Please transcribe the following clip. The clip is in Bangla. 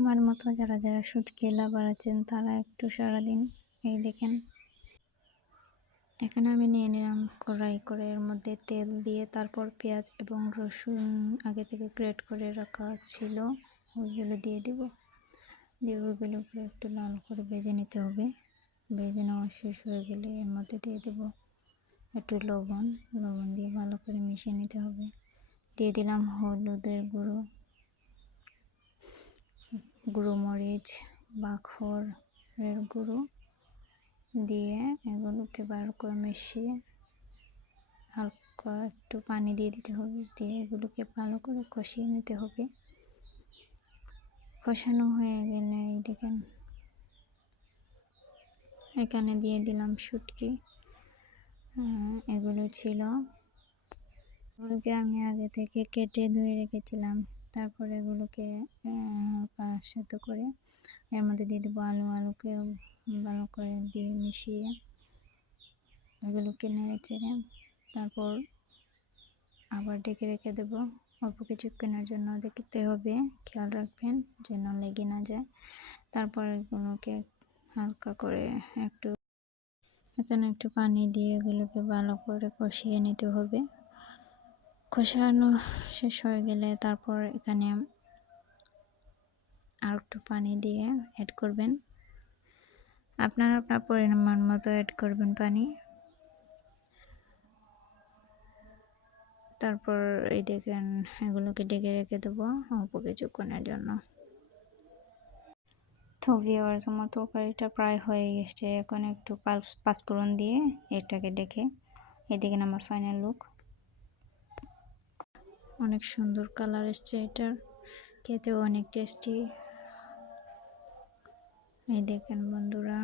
আমার মতো যারা যারা শুটকি লাভার আছেন তারা একটু সারাদিন এই দেখেন। এখানে আমি নিয়ে নিলাম কড়াই করে, এর মধ্যে তেল দিয়ে তারপর পেঁয়াজ এবং রসুন আগে থেকে গ্রেট করে রাখা ছিল ওইগুলো দিয়ে দিব। দিয়ে ওইগুলোকে একটু লাল করে ভেজে নিতে হবে। ভেজে নেওয়া শেষ হয়ে গেলে এর মধ্যে দিয়ে দেব একটু লবণ দিয়ে ভালো করে মিশিয়ে নিতে হবে। দিয়ে দিলাম হলুদের গুঁড়ো মরিচ, বাখরের গুঁড়ো দিয়ে এগুলোকে ভালো করে মিশিয়ে হালকা একটু পানি দিয়ে দিতে হবে। দিয়ে এগুলোকে ভালো করে কষিয়ে নিতে হবে। কষানো হয়ে গেলে এই দেখেন এখানে দিয়ে দিলাম শুটকি। এগুলো ছিল এগুলোকে আমি আগে থেকে কেটে ধুয়ে রেখেছিলাম। তারপর এগুলোকে হালকা সেদ্ধ করে এর মধ্যে দিয়ে দেবো আলুকে ভালো করে দিয়ে মিশিয়ে এগুলোকে নেড়ে চেড়ে তারপর আবার ঢেকে রেখে দেবো অল্প কিছুক্ষণের জন্য। দেখতে হবে, খেয়াল রাখবেন যেন লেগে না যায়। তারপর এগুলোকে হালকা করে এখানে একটু পানি দিয়ে এগুলোকে ভালো করে কষিয়ে নিতে হবে। কষানো শেষ হয়ে গেলে তারপর এখানে আর একটু পানি দিয়ে অ্যাড করবেন। আপনার পরিমাণ মতো অ্যাড করবেন পানি। তারপর এই দেখেন এগুলোকে ঢেকে রেখে দেবো অল্প কিছুক্ষণের জন্য। তো ভিউয়ার্স, আমার তরকারিটা প্রায় হয়ে গেছে। এখন একটু পাঁচফোড়ন দিয়ে এটাকে ডেকে এদিকে আমার ফাইনাল লুক। অনেক সুন্দর কালার এসছে, এটার খেতেও অনেক টেস্টি। এই দেখেন বন্ধুরা।